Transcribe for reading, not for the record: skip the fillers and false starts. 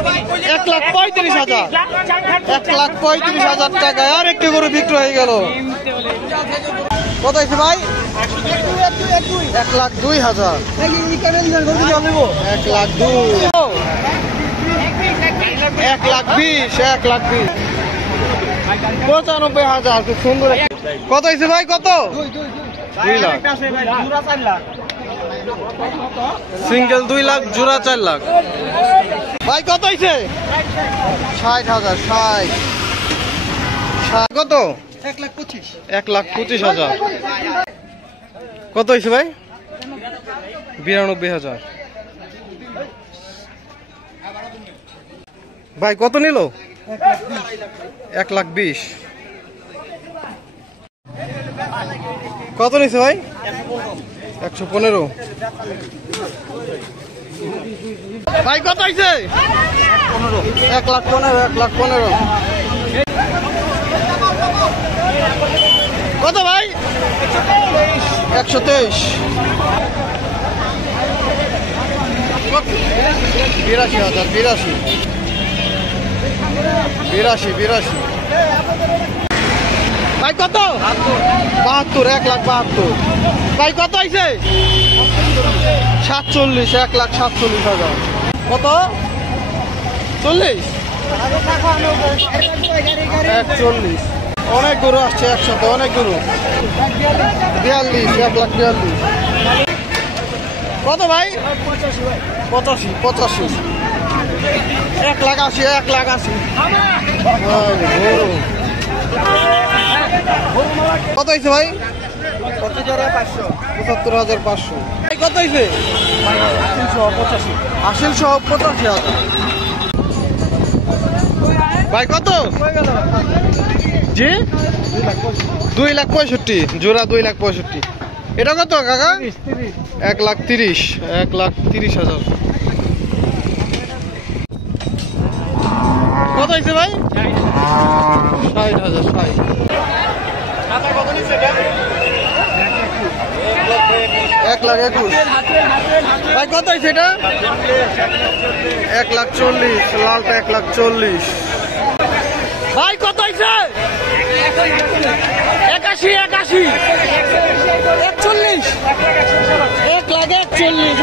1,35,000, 1,35,000 টাকায় আর একটি গরু বিক্রি হয়ে গেল। কত হয়েছে ভাই? 1,02,000, 1,02,000, 1,20,000, 95,000। খুব সুন্দর। কত হয়েছে ভাই? কত? 2 লাখ। সিঙ্গেল 2 লাখ, জোড়া 4 লাখ। ভাই কত হয়েছে? 60,000, 60। কত? 1,25,000। কত হয়েছে ভাই? 92,000। ভাই কত নিল? 1,20,000। কত নিছে ভাই? 115। ভাই কত হয়েছে? 1,15,000, 1,15,000। কত ভাই? 123। 82,000, 82। ভাই কত? 72, 1,72,000। ভাই কত হয়েছে? 47, 1,47,000। কত? 40, 41। অনেক গরু আসছে একসাথে, অনেক গরু। 42, 1,42,000। কত ভাই? 85, 1,80,000, 1,80,000। কত হয়েছে ভাই? 75,500। কত হয়েছে? 80,000, 85,000। ভাই কত? জি, 2,65,000, জোড়া 2,65,000। এটা কত কাকা? 1,30,000, 1,30,000। কত হয়েছে ভাই? 60,000, 60। এক লাখ 21। ভাই কত হয়েছে এটা? 1,40,000, লালটা 1,40,000। ভাই কত হয়েছে? 81, 41, 1,41,000।